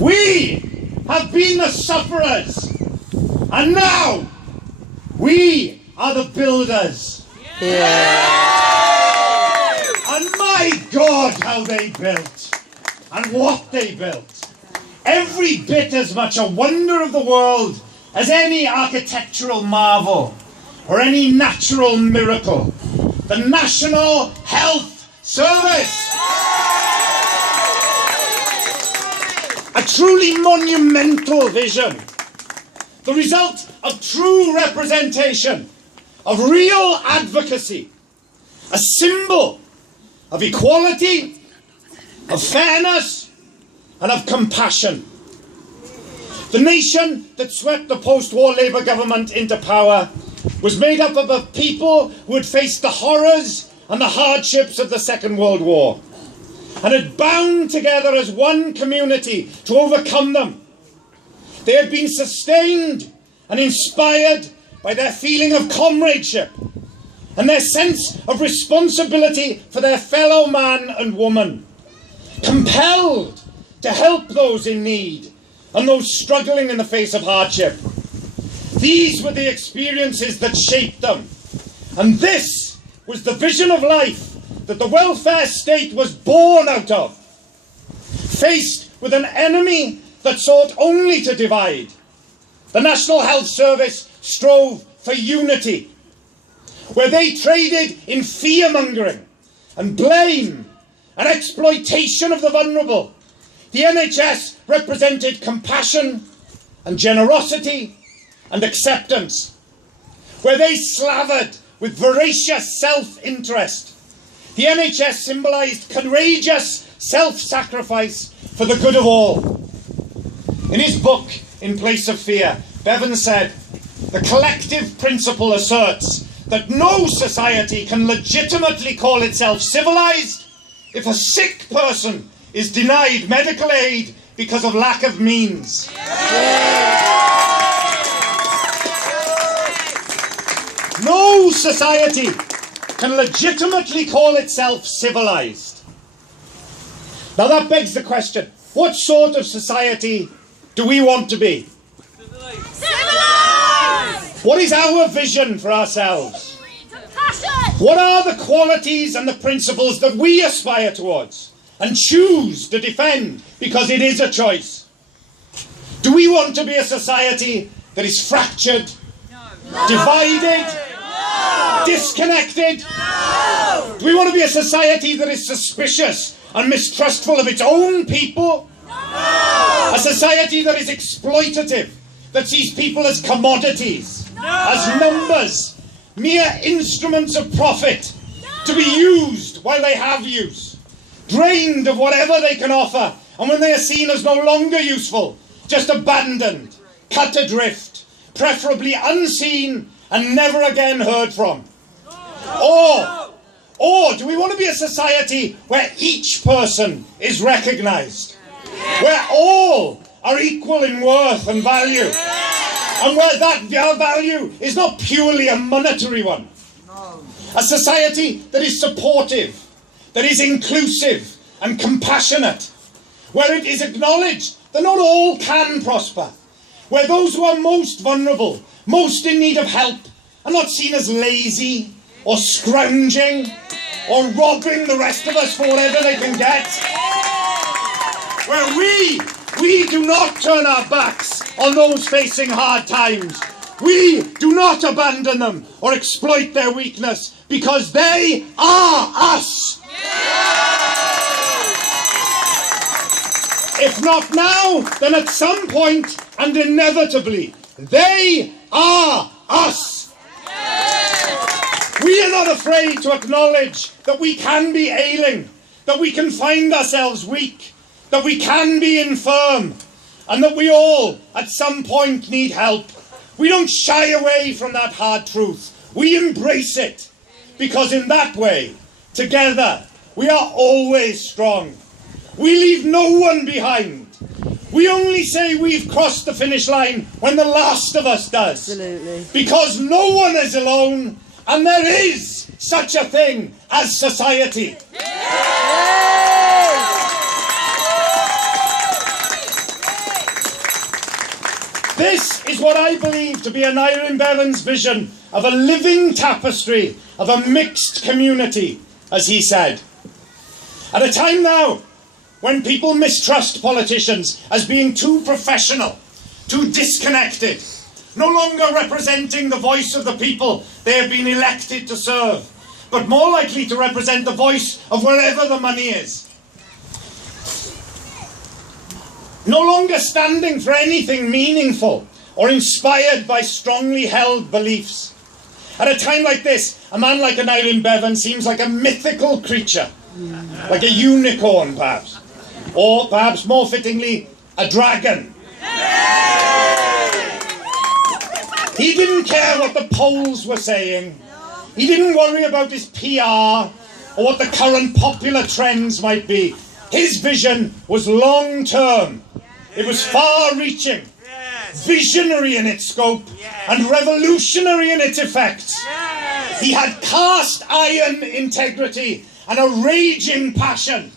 We have been the sufferers, and now we are the builders. And my God, how they built, and what they built. Every bit as much a wonder of the world as any architectural marvel or any natural miracle. The National Health Service. A truly monumental vision. The result of true representation, of real advocacy. A symbol of equality, of fairness, and of compassion. The nation that swept the post-war Labour government into power was made up of a people who had faced the horrors and the hardships of the Second World War and had bound together as one community to overcome them. They had been sustained and inspired by their feeling of comradeship and their sense of responsibility for their fellow man and woman, compelled to help those in need and those struggling in the face of hardship. These were the experiences that shaped them, and this was the vision of life that the welfare state was born out of. Faced with an enemy that sought only to divide, the National Health Service strove for unity. Where they traded in fear-mongering and blame and exploitation of the vulnerable, the NHS represented compassion and generosity and acceptance. Where they slavered with voracious self-interest, the NHS symbolised courageous self-sacrifice for the good of all. In his book, In Place of Fear, Bevan said, "The collective principle asserts that no society can legitimately call itself civilised if a sick person is denied medical aid because of lack of means." No society can legitimately call itself civilised. Now that begs the question, what sort of society do we want to be? Civilised! What is our vision for ourselves? Compassion! What are the qualities and the principles that we aspire towards and choose to defend because it is a choice? Do we want to be a society that is fractured, divided, disconnected? Do we want to be a society that is suspicious and mistrustful of its own people? A society that is exploitative, that sees people as commodities, as numbers, mere instruments of profit, to be used while they have use, drained of whatever they can offer, and when they are seen as no longer useful, just abandoned, cut adrift, preferably unseen and never again heard from? Or do we want to be a society where each person is recognised, where all are equal in worth and value, and where that value is not purely a monetary one? A society that is supportive, that is inclusive and compassionate, where it is acknowledged that not all can prosper, where those who are most vulnerable, most in need of help, are not seen as lazy or scrounging or robbing the rest of us for whatever they can get, where we do not turn our backs on those facing hard times. We do not abandon them or exploit their weakness, because they are us. If not now, then at some point and inevitably, they are us. We are not afraid to acknowledge that we can be ailing, that we can find ourselves weak, that we can be infirm, and that we all, at some point, need help. We don't shy away from that hard truth. We embrace it, because in that way, together, we are always strong. We leave no one behind. We only say we've crossed the finish line when the last of us does. Absolutely. Because no one is alone, and there is such a thing as society. This is what I believe to be Aneurin Bevan's vision of a living tapestry of a mixed community, as he said. At a time now when people mistrust politicians as being too professional, too disconnected, no longer representing the voice of the people they have been elected to serve, but more likely to represent the voice of wherever the money is. No longer standing for anything meaningful or inspired by strongly held beliefs. At a time like this, a man like Aneurin Bevan seems like a mythical creature, like a unicorn perhaps, or perhaps more fittingly, a dragon. He didn't care what the polls were saying. He didn't worry about his PR or what the current popular trends might be. His vision was long-term. It was far-reaching, visionary in its scope, and revolutionary in its effects. He had cast-iron integrity and a raging passion.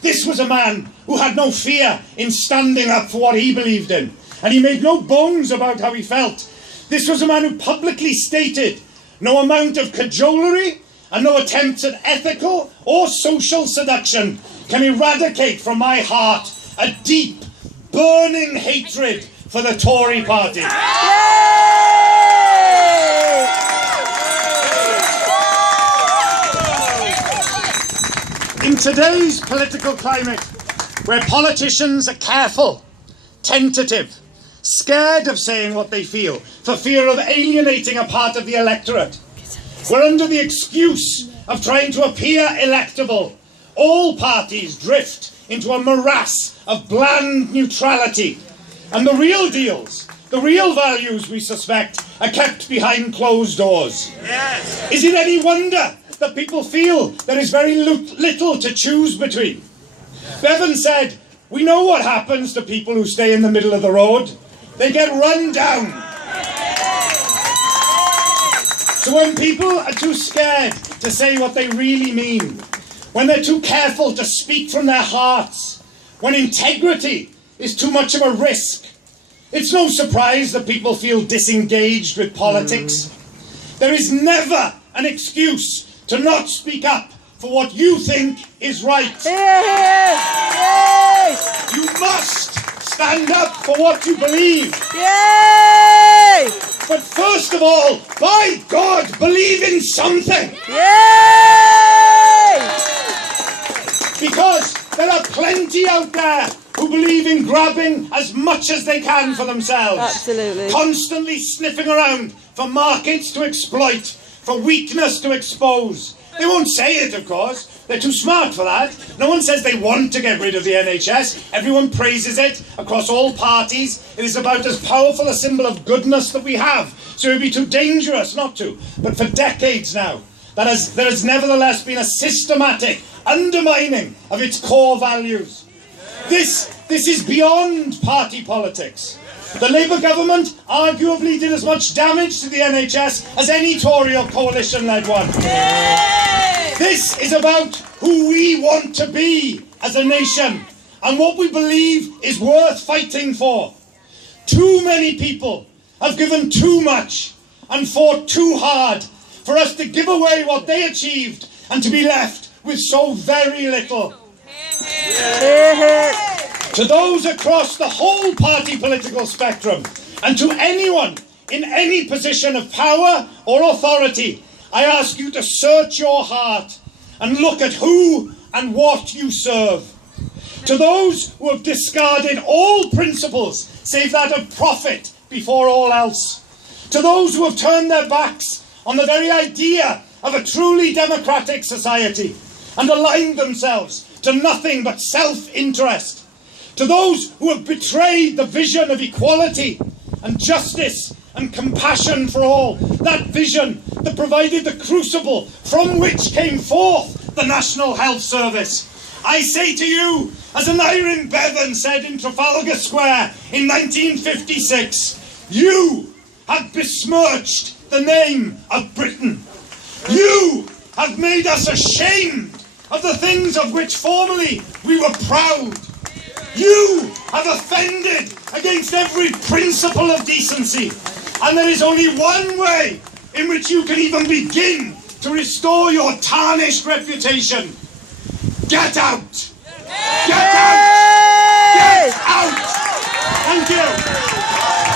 This was a man who had no fear in standing up for what he believed in, and he made no bones about how he felt. This was a man who publicly stated no amount of cajolery and no attempts at ethical or social seduction can eradicate from my heart a deep, burning hatred for the Tory party. In today's political climate, where politicians are careful, tentative, scared of saying what they feel for fear of alienating a part of the electorate, where under the excuse of trying to appear electable, all parties drift into a morass of bland neutrality, and the real deals, the real values we suspect, are kept behind closed doors. Yes. Is it any wonder that people feel there is very little to choose between? Bevan said, "We know what happens to people who stay in the middle of the road. They get run down." So when people are too scared to say what they really mean, when they're too careful to speak from their hearts, when integrity is too much of a risk, it's no surprise that people feel disengaged with politics. There is never an excuse to not speak up for what you think is right. Yes! You must stand up for what you believe. Yay! But first of all, by God, believe in something. Yay! Because there are plenty out there who believe in grabbing as much as they can for themselves. Absolutely. Constantly sniffing around for markets to exploit, for weakness to expose. They won't say it, of course. They're too smart for that. No one says they want to get rid of the NHS. Everyone praises it across all parties. It is about as powerful a symbol of goodness that we have. So it would be too dangerous not to. But for decades now, there has nevertheless been a systematic undermining of its core values. This is beyond party politics. The Labour government arguably did as much damage to the NHS as any Tory or coalition-led one. Yay! This is about who we want to be as a nation and what we believe is worth fighting for. Too many people have given too much and fought too hard for us to give away what they achieved and to be left with so very little. To those across the whole party political spectrum, and to anyone in any position of power or authority, I ask you to search your heart and look at who and what you serve. To those who have discarded all principles save that of profit before all else. To those who have turned their backs on the very idea of a truly democratic society and aligned themselves to nothing but self-interest. To those who have betrayed the vision of equality and justice and compassion for all, that vision that provided the crucible from which came forth the National Health Service. I say to you, as Aneurin Bevan said in Trafalgar Square in 1956, you have besmirched the name of Britain. You have made us ashamed of the things of which formerly we were proud. You have offended against every principle of decency, and there is only one way in which you can even begin to restore your tarnished reputation. Get out!